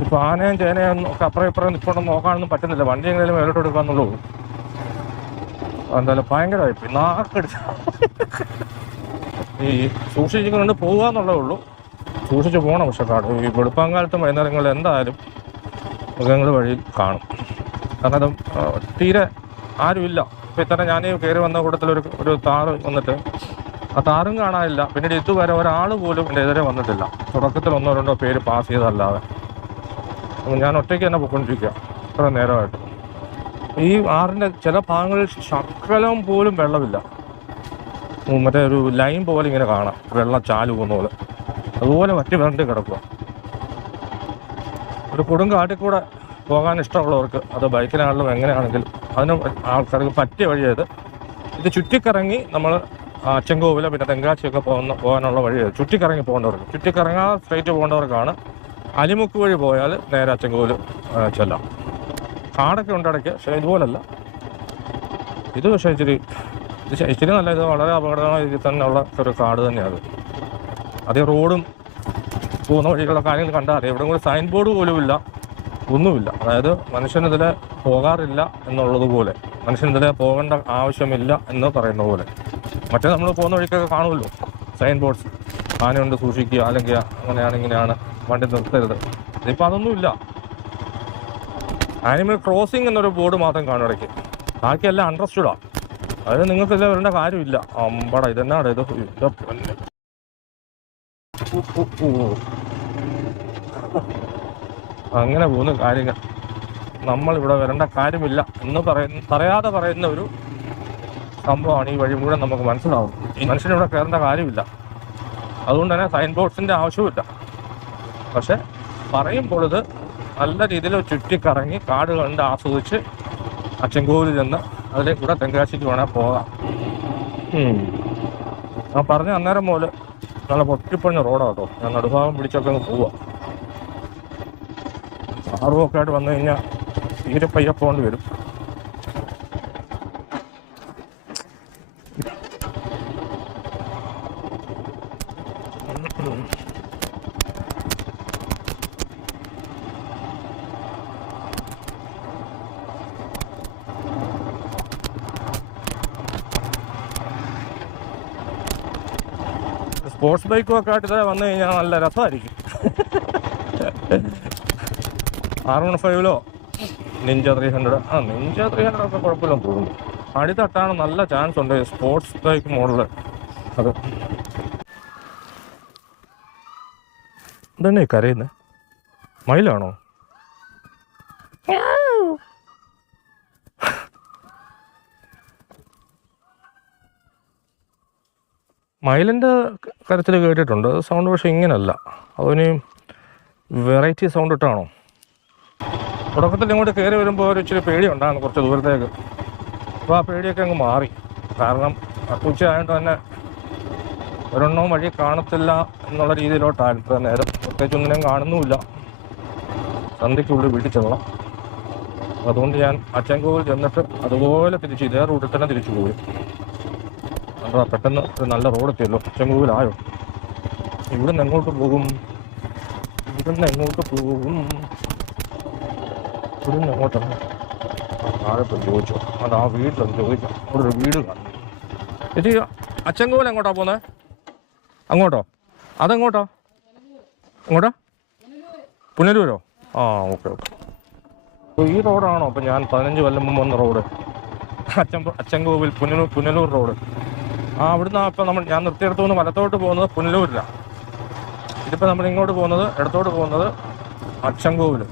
ഇപ്പോൾ ആനയും ചേനയും ഒക്കെ അപ്പുറം ഇപ്പുറം നിൽക്കൊണ്ടൊന്നും നോക്കാനൊന്നും പറ്റുന്നില്ല. വണ്ടി എങ്ങനെയും മേലോട്ട് എടുക്കാന്നുള്ളൂ. എന്തായാലും ഭയങ്കരമായി നാക്കടിച്ച. ഈ സൂക്ഷിച്ചുകൊണ്ട് പോകുക എന്നുള്ളതേ ഉള്ളൂ. സൂക്ഷിച്ച് പോകണം. പക്ഷെ ഈ വെളുപ്പാങ്കാലത്തും വൈകുന്നേരങ്ങളിൽ എന്തായാലും മൃഗങ്ങൾ വഴിയിൽ കാണും. കാരണം അത് തീരെ ആരുമില്ല. ഇപ്പോൾ ഇത്തരം ഞാൻ കയറി വന്ന കൂട്ടത്തിലൊരു താറ് വന്നിട്ട് ആ താറും കാണാനില്ല. പിന്നീട് ഇതുവരെ ഒരാൾ പോലും എൻ്റെ എതിരെ വന്നിട്ടില്ല. തുടക്കത്തിൽ 1 2 പേര് പാസ് ചെയ്തല്ലാതെ. ഞാൻ ഒറ്റയ്ക്ക് തന്നെ പോയിക്കൊണ്ടിരിക്കുക ഇത്ര നേരമായിട്ട്. ഈ ആറിൻ്റെ ചില ഭാഗങ്ങളിൽ ശകലം പോലും വെള്ളമില്ല. മറ്റേ ഒരു ലൈൻ പോലെ ഇങ്ങനെ കാണാം, വെള്ളം ചാല് പോകുന്ന പോലെ. അതുപോലെ വറ്റി വരണ്ടി കിടക്കുക. ഒരു കൊടുങ്കാട്ടിൽ കൂടെ പോകാൻ ഇഷ്ടമുള്ളവർക്ക്, അത് ബൈക്കിനാണെങ്കിലും എങ്ങനെയാണെങ്കിലും അതിന് ആൾക്കാർക്ക് പറ്റിയ വഴിയത്. ഇത് ചുറ്റിക്കറങ്ങി നമ്മൾ അച്ചൻകോവില പിന്നെ തെങ്കാശിയൊക്കെ പോകാനുള്ള വഴിയത്. ചുറ്റിക്കറങ്ങി പോകേണ്ടവർക്ക്, ചുറ്റിക്കറങ്ങാതെ സ്ട്രൈറ്റ് പോകേണ്ടവർക്കാണ്. അലിമുക്ക് വഴി പോയാൽ നേരെ അച്ചൻകോവിൽ ചെല്ലാം. കാടൊക്കെ ഉണ്ട് ഇടയ്ക്ക്, പക്ഷേ ഇതുപോലല്ല ഇത്. പക്ഷേ ഇച്ചിരി നല്ല, ഇത് വളരെ അപകടകരമായ രീതിയിൽ തന്നെയുള്ള ഒരു കാട് തന്നെയാണ്. അതേ റോഡും പോകുന്ന വഴികളുടെ കാര്യങ്ങൾ കണ്ടാൽ അറിയാം. ഇവിടെ കൂടി സൈൻ ബോർഡ് പോലും ഇല്ല, ഒന്നുമില്ല. അതായത് മനുഷ്യനിതിലെ പോകാറില്ല എന്നുള്ളതുപോലെ, മനുഷ്യനിതിലെ പോകേണ്ട ആവശ്യമില്ല എന്ന് പറയുന്ന പോലെ. മറ്റേ നമ്മൾ പോകുന്ന വഴിക്കൊക്കെ കാണുമല്ലോ സൈൻ ബോർഡ്സ്, ആനയുണ്ട് സൂക്ഷിക്കുക, അല്ലെങ്കിൽ അങ്ങനെയാണ് ഇങ്ങനെയാണ്, വണ്ടി നിർത്തരുത്. ഇതിപ്പോൾ അതൊന്നുമില്ല. ആനിമൽ ക്രോസിംഗ് എന്നൊരു ബോർഡ് മാത്രം കാണും ഇടയ്ക്ക്. ബാക്കിയെല്ലാം അണ്ടർസ്റ്റുഡാണ്. അതായത് നിങ്ങൾക്കെല്ലാം വരേണ്ട കാര്യമില്ല. അമ്പട ഇതെന്നാണ് ഇത്. അങ്ങനെ പോകുന്ന കാര്യങ്ങൾ. നമ്മളിവിടെ വരേണ്ട കാര്യമില്ല എന്ന് പറയാതെ പറയുന്ന ഒരു സംഭവമാണ് ഈ വഴി മുഴുവൻ നമുക്ക് മനസ്സിലാവും. ഈ മനുഷ്യനിവിടെ കയറേണ്ട കാര്യമില്ല, അതുകൊണ്ട് തന്നെ സൈൻ ബോർഡ്സിൻ്റെ ആവശ്യമില്ല. പക്ഷെ പറയുമ്പോൾ ഇത് നല്ല രീതിയിൽ ചുറ്റിക്കറങ്ങി കാട് കണ്ട് ആസ്വദിച്ച് അച്ചൻകോവിൽ ചെന്ന് അതിലേക്ക് കൂടെ തെങ്കാശിക്ക് വേണേൽ പോകാം. ഞാൻ പറഞ്ഞ അന്നേരം മുതൽ നല്ല പൊട്ടിപ്പണിഞ്ഞ റോഡാണ് കേട്ടോ. ഞാൻ നടുഭാഗം പിടിച്ചൊക്കെ അങ്ങ് പോവാം. കാറുമൊക്കെ ആയിട്ട് വന്നു കഴിഞ്ഞാൽ തീരെ പയ്യെ പോകേണ്ടി വരും. സ്പോർട്സ് ബൈക്കും ഒക്കെ ആയിട്ട് ഇതേ വന്നു കഴിഞ്ഞാൽ നല്ല രസമായിരിക്കും. R15 Ninja 300. നിഞ്ച 300 ഒക്കെ കുഴപ്പമില്ലെന്ന് തോന്നുന്നു. അടി തട്ടാണ് നല്ല ചാൻസ് ഉണ്ട് സ്പോർട്സ് ബൈക്ക് മോഡല്. അത് ഇതന്നെ കരയുന്നത് മയിലാണോ? മയിലിൻ്റെ കരച്ചിൽ കേട്ടിട്ടുണ്ട്. സൗണ്ട് പക്ഷെ ഇങ്ങനല്ല, അതിന് വെറൈറ്റി സൗണ്ട് ഇട്ടാണോ? തുടക്കത്തിൽ ഇങ്ങോട്ട് കയറി വരുമ്പോൾ ഒരു ഇച്ചിരി പേടി ഉണ്ടാകുന്നു കുറച്ച് ദൂരത്തേക്ക്. അപ്പോൾ ആ പേടിയൊക്കെ അങ്ങ് മാറി. കാരണം ഉച്ച ആയതുകൊണ്ട് തന്നെ ഒരെണ്ണവും വഴി കാണത്തില്ല എന്നുള്ള രീതിയിലോട്ടാണ് ഇപ്പോൾ നേരം. പ്രത്യേകിച്ചൊന്നിനും കാണുന്നുമില്ല. സന്ധ്യയ്ക്കുള്ളിൽ വീട്ടിൽ ചെല്ലണം. അതുകൊണ്ട് ഞാൻ അച്ചൻകോവിൽ ചെന്നിട്ട് അതുപോലെ തിരിച്ച് ഇതേ റൂട്ടിൽ തന്നെ തിരിച്ചു പോയി. അപ്പോൾ പെട്ടെന്ന് ഒരു നല്ല റോഡ് എത്തിയല്ലോ. അച്ചൻകോവിലായോ? ഇവിടുന്ന് എങ്ങോട്ട് പോകും? ഇവിടുന്ന് എങ്ങോട്ടാണ്? ആരെപ്പം ചോദിച്ചോ? അത് ആ വീട്ടിലൊന്ന് ചോദിക്കാം. അവിടെ ഒരു വീട് കാണും. ചേച്ചി, അച്ചൻകോവിൽ എങ്ങോട്ടാ പോകുന്നത്? അങ്ങോട്ടോ? അതെങ്ങോട്ടോ? എങ്ങോട്ടാ? പുനലൂരോ? ഓക്കെ. അപ്പോൾ ഈ റോഡാണോ അപ്പം ഞാൻ 15 കൊല്ലം മുമ്പ് വന്ന റോഡ്? അച്ചൻകോവിൽ പുനലൂർ റോഡ്. അവിടുന്ന് അപ്പം ഞാൻ നിർത്തിയെടുത്തു നിന്ന് വലത്തോട്ട് പോകുന്നത് പുനലൂരിലാണ്. ഇതിപ്പോൾ നമ്മൾ ഇങ്ങോട്ട് പോകുന്നത്, ഇടത്തോട്ട് പോകുന്നത് അച്ചൻകോവിൽ.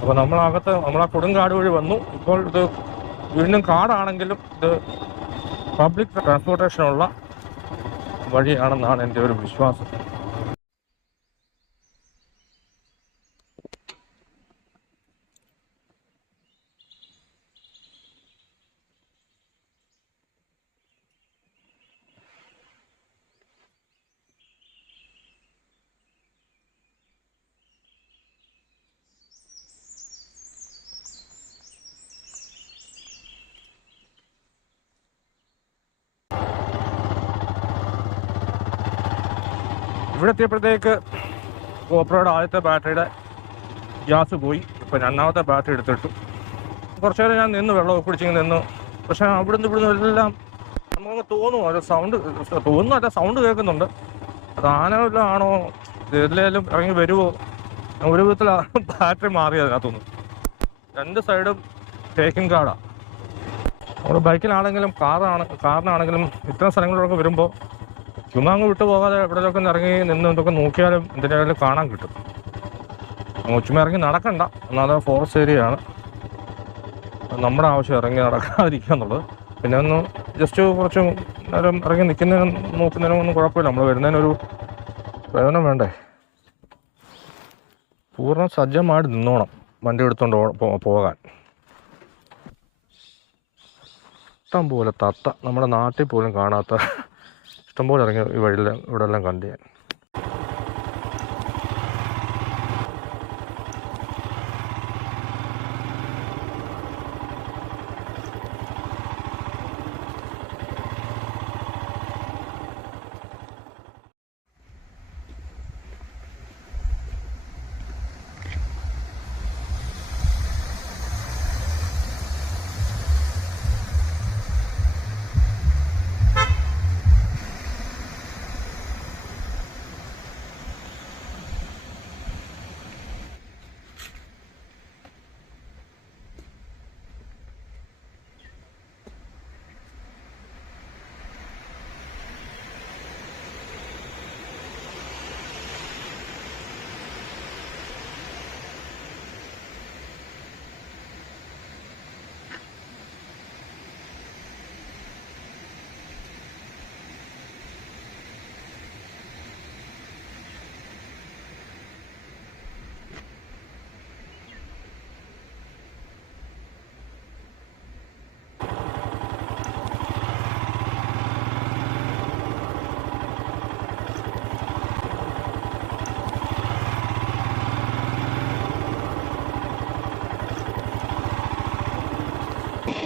അപ്പോൾ നമ്മളാ കൊടുങ്കാട് വഴി വന്നു. ഇപ്പോൾ ഇത് വീണ്ടും കാടാണെങ്കിലും ഇത് പബ്ലിക് ട്രാൻസ്പോർട്ടേഷനുള്ള വഴിയാണെന്നാണ് എൻ്റെ ഒരു വിശ്വാസം. ഇവിടെ എത്തിയപ്പോഴത്തേക്ക് ഗോപ്രോയുടെ ആദ്യത്തെ ബാറ്ററിയുടെ ഗ്യാസ് പോയി. ഇപ്പം രണ്ടാമത്തെ ബാറ്ററി എടുത്തിട്ടു. കുറച്ച് നേരം ഞാൻ നിന്ന് വെള്ളമൊക്കെ കുടിച്ചിങ്ങനെ നിന്നു. പക്ഷേ ഇവിടുന്ന് എല്ലാം നമുക്ക് തോന്നും ഒരു സൗണ്ട് കേൾക്കുന്നുണ്ട്. അത് ആനവല്ല ആണോ ഇതിലേലും ഇറങ്ങി വരുമോ? ഒരു വിധത്തിൽ ബാറ്ററി മാറി അതിനകത്തുനിന്ന്. രണ്ട് സൈഡും ടേക്കിംഗ് കാർഡാണ്. നമ്മൾ ബൈക്കിലാണെങ്കിലും കാറിനാണെങ്കിലും ഇത്തരം സ്ഥലങ്ങളിലൊക്കെ വരുമ്പോൾ ചുമ്മാ അങ്ങ് വിട്ടു പോകാതെ എവിടെയൊക്കെ ഇറങ്ങി നിന്ന് ഇതൊക്കെ നോക്കിയാലും എന്തിനായാലും കാണാൻ കിട്ടും. ചുമ്മാ ഇറങ്ങി നടക്കണ്ട. ഒന്നാമത് ഫോറസ്റ്റ് ഏരിയയാണ്. നമ്മുടെ ആവശ്യം ഇറങ്ങി നടക്കാതിരിക്കുക എന്നുള്ളത്. പിന്നെ ഒന്ന് ജസ്റ്റ് കുറച്ച് നേരം ഇറങ്ങി നോക്കുന്നതിനൊന്നും കുഴപ്പമില്ല. നമ്മൾ വരുന്നതിനൊരു പ്രയോജനം വേണ്ടേ? പൂർണ്ണ സജ്ജമായിട്ട് നിന്നോണം വണ്ടി എടുത്തുകൊണ്ട് പോകാൻ. ഇഷ്ടം പോലെ തത്ത, നമ്മുടെ നാട്ടിൽ പോലും കാണാത്ത ഇഷ്ടംപോലെ ഇറങ്ങി ഈ വഴിയിൽ ഇവിടെ എല്ലാം കണ്ടു ഞാൻ.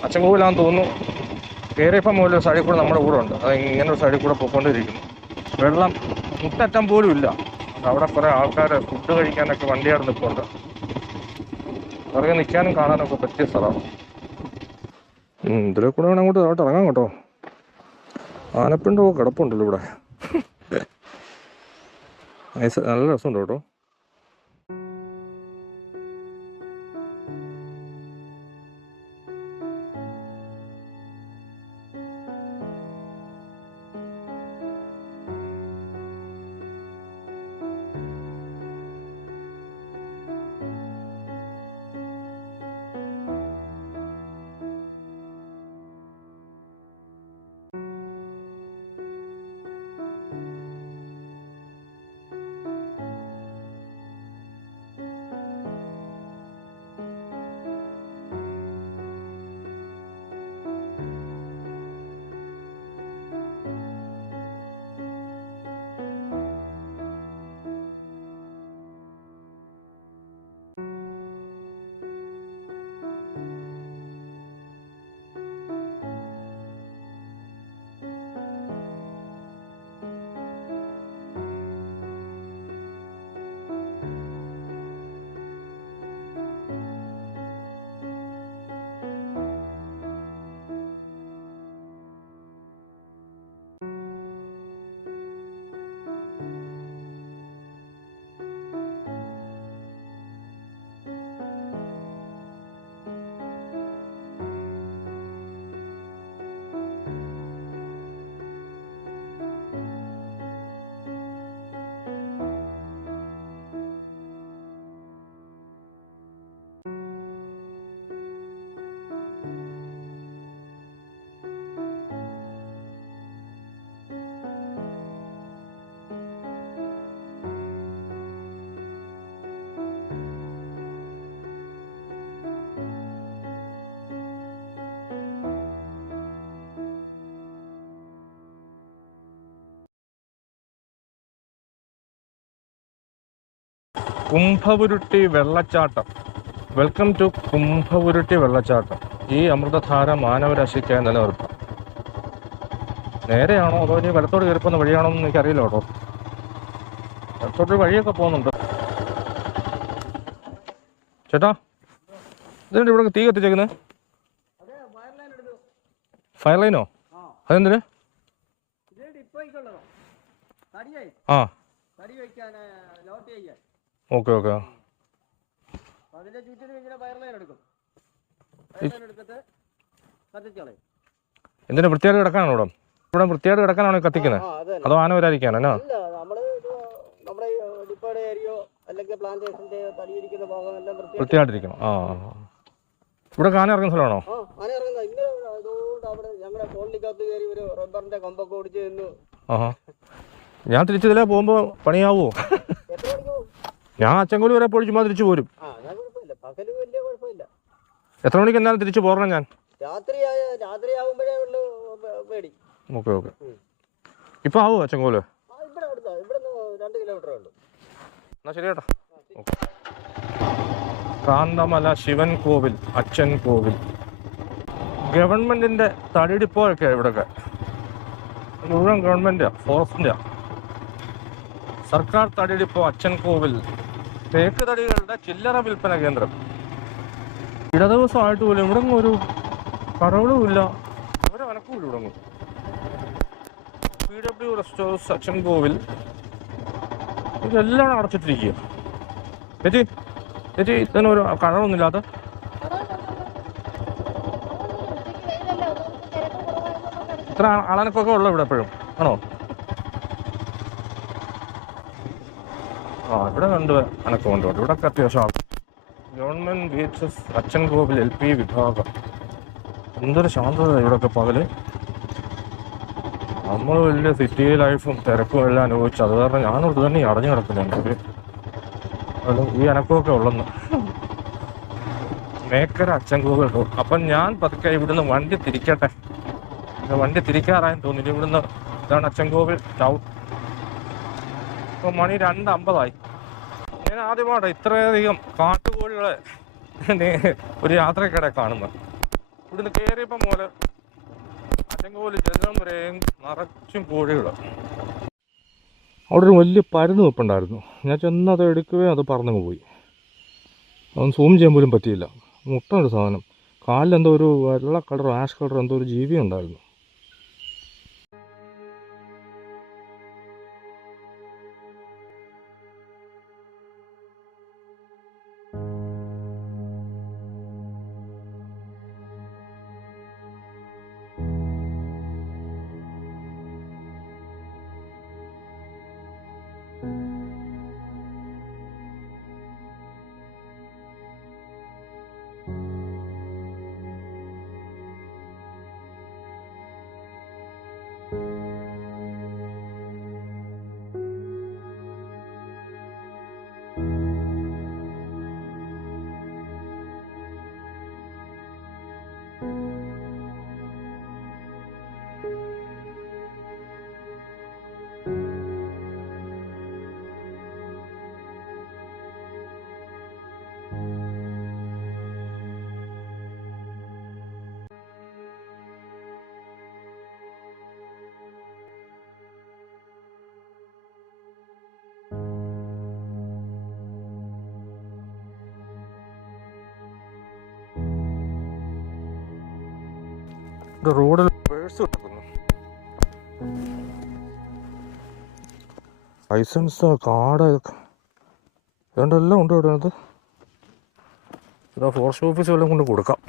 അച്ചൻകോവിലാന്ന് തോന്നുന്നു. കയറിയപ്പം മുതൽ സൈഡിൽ കൂടെ നമ്മുടെ കൂടെ ഉണ്ട്. അത് ഇങ്ങനെ ഒരു സൈഡിൽ കൂടെ പോയിക്കൊണ്ടിരിക്കുന്നു. വെള്ളം മുട്ടറ്റം പോലും ഇല്ല. അവിടെ കുറേ ആൾക്കാർ ഫുഡ് കഴിക്കാനൊക്കെ വണ്ടിയാട് നിൽപ്പുണ്ട്. ഇറങ്ങി നിൽക്കാനും കാണാനൊക്കെ പറ്റിയ സ്ഥലമാണ്. ഇതിലെ കൂടെ വേണം അങ്ങോട്ട് അവിടെ ഇറങ്ങാം കേട്ടോ. ആനപ്പിണ്ടോ കിടപ്പുണ്ടല്ലോ ഇവിടെ. നല്ല രസമുണ്ട് കേട്ടോ. കുംഭവുരുട്ടി വെള്ളച്ചാട്ടം. വെൽക്കം ടു കുംഭവുരുട്ടി വെള്ളച്ചാട്ടം. ഈ അമൃതധാര മാനവരാശിക്കായി നിലനിർത്താം. നേരെയാണോ അതോ ഇനി വലത്തോട് കയറിപ്പോകുന്ന വഴിയാണോ എന്ന് എനിക്കറിയില്ല കേട്ടോ. വലത്തോട്ട് വഴിയൊക്കെ പോകുന്നുണ്ട്. ചേട്ടാ, ഇതിൻ്റെ ഇവിടെ തീ കത്തിച്ചേക്കുന്നത്? ഫയർ ലൈനോ? അതെന്തിന്? ആ, ഓക്കെ ഓക്കെ. എന്തിനാ വൃത്തിയായിട്ട് കിടക്കാനാണോ ഇവിടെ? ഇവിടെ വൃത്തിയായിട്ട് കിടക്കാനാണോ കത്തിക്കുന്നത്? അതോ ആന വരാതിരിക്കാനോ? വൃത്തിയായിട്ടിരിക്കണം. ആ, ഇവിടെ ആന ഇറങ്ങുന്ന സ്ഥലമാണോ? ആഹാ, ഞാൻ തിരിച്ചതിലേ പോകുമ്പോ പണിയാവോ? ഞാൻ അച്ചൻകോവിൽ വരെ പോയി ചുമ്മാ തിരിച്ചു പോരും. എത്ര മണിക്ക് എന്നാലും തിരിച്ചു പോരണം ഞാൻ? Okay okay. ഇപ്പൊ ആവോ അച്ചൻകോവില്? എന്നാ ശരി കേട്ടോ. കാന്തമല ശിവൻ കോവിൽ, അച്ഛൻ കോവിൽ. ഗവൺമെന്റിന്റെ തടിടിപ്പോഴൊക്കെ ഇവിടെയൊക്കെ മുഴുവൻ ഗവൺമെന്റ് ഫോറസ്റ്റിന്റെ സർക്കാർ തടിടിപ്പോ അച്ഛൻ കോവിൽ. തേക്ക് തടികളുടെ ചില്ലറ വിൽപ്പന കേന്ദ്രം. ഇടദിവസമായിട്ട് പോലും ഇവിടെ ഒരു കടവുമില്ല, ഒരു അനക്കുമില്ല. ഇവിടെ PW റെസ്റ്റോറൻസ് അച്ഛൻ കോവിൽ ഇതെല്ലാം അടച്ചിട്ടിരിക്കുക. ചേച്ചി ചേച്ചി ഇതിനൊരു കടവൊന്നുമില്ലാത്ത? ഇത്ര ആളനക്കൊക്കെ ഉള്ളു ഇവിടെ എപ്പോഴും ആണോ? ആ, ഇവിടെ കണ്ട് അനക്കമുണ്ട്. ഇവിടെ അത്യാവശ്യം ആൾ. ഗവൺമെന്റ് VHS അച്ഛൻ കോവിൽ LP വിഭാഗം. എന്തൊരു ശാന്തത ഇവിടെയൊക്കെ പകല്. നമ്മൾ വലിയ സിറ്റി ലൈഫും തിരക്കും എല്ലാം അനുഭവിച്ചു. അത് കാരണം ഞാനിവിടെ തന്നെ അടഞ്ഞു കിടക്കുന്നുണ്ട്. ഈ അനക്കമൊക്കെ ഉള്ളെന്ന്. മേക്കര അച്ഛൻ കോവിൽ. അപ്പം ഞാൻ പതുക്കെ ഇവിടുന്ന് വണ്ടി തിരിക്കട്ടെ. വണ്ടി തിരിക്കാറായെന്ന് തോന്നില്ല. ഇവിടുന്ന് ഇതാണ് അച്ഛൻ കോവിൽ ടൗൺ. ഇപ്പം മണി 2:50. ഞാൻ ആദ്യമായിട്ടാണ് ഇത്രയധികം കാട്ടുകോഴികളെ ഒരു യാത്രക്കിടെ കാണുന്നത്. ഇവിടുന്ന് കയറിയപ്പോൾ മുതൽ അച്ചൻകോവിൽ ജനനം വരെയും നിറച്ചും കോഴികൾ. അവിടെ ഒരു വലിയ പരുന്ന് വെപ്പുണ്ടായിരുന്നു. ഞാൻ ചെന്നത് എടുക്കുകയും അത് പറന്നങ്ങ് പോയി. അതൊന്നും സൂം ചെയ്യാൻ പോലും പറ്റിയില്ല. മുട്ടൊരു സാധനം, കാലിലെന്തോ ഒരു വെള്ള കളർ ആഷ് കളർ എന്തോ ഒരു ജീവി ഉണ്ടായിരുന്നു. റോഡിൽ പേഴ്സ് കിടക്കുന്നു. ലൈസൻസ്, കാർഡ്, ഇതുകൊണ്ടെല്ലാം ഉണ്ട് ഇവിടെ. അത് ഇതാ ഫോറസ്റ്റ് ഓഫീസ് വല്ലതും കൊണ്ട് കൊടുക്കാം.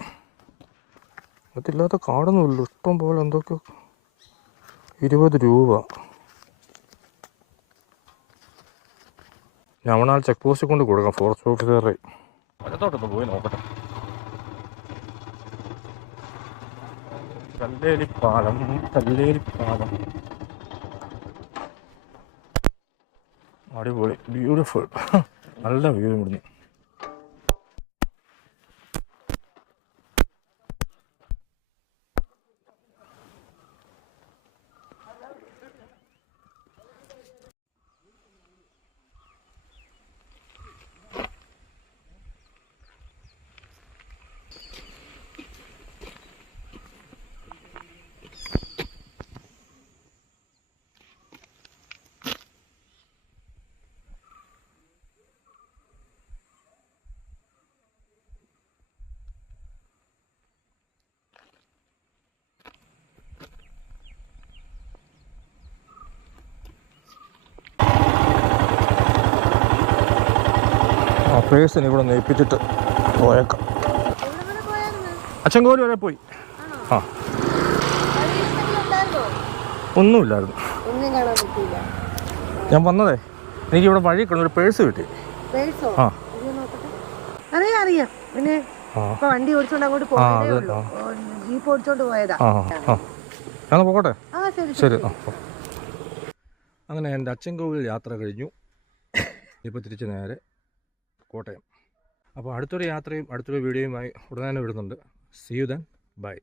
അതില്ലാത്ത കാർഡൊന്നും ഇല്ല. ഇഷ്ടം പോലെ എന്തൊക്കെ 20 രൂപ. ഞമ്മണാൽ ചെക്ക് പോസ്റ്റിൽ കൊണ്ട് കൊടുക്കാം ഫോറസ്റ്റ് ഓഫീസറെ. വലത്തോട്ടൊന്ന് പോയി നോക്കട്ടെ. കല്ലേലിപ്പാലം, കല്ലേലിപ്പാലം അടിപൊളി, ബ്യൂട്ടിഫുൾ. നല്ല വ്യൂ ഇവിടുന്ന്. പേഴ്സിന് ഇവിടെ നേപ്പിച്ചിട്ട് പോയേക്കാം. അച്ചൻകോവിൽ വരെ പോയി. ആ, ഒന്നുമില്ലായിരുന്നു. ഞാൻ വന്നതേ എനിക്കിവിടെ വഴി ഒരു പേഴ്സ് കിട്ടി. ആ, അറിയാം. പിന്നെ വണ്ടി ഓടിച്ചോണ്ട് അങ്ങോട്ട് ജീപ്പ് ഓടിച്ചോണ്ട് പോയതാ. ഞാൻ പോകട്ടെ. ശരി. അങ്ങനെ എൻ്റെ അച്ചൻകോവിൽ യാത്ര കഴിഞ്ഞു. ഇപ്പോൾ തിരിച്ച് നേരെ കോട്ടയം. അപ്പോൾ അടുത്തൊരു യാത്രയും അടുത്തൊരു വീഡിയോയുമായി ഉടനെ തന്നെ വിടുന്നുണ്ട്. See you then. ബൈ.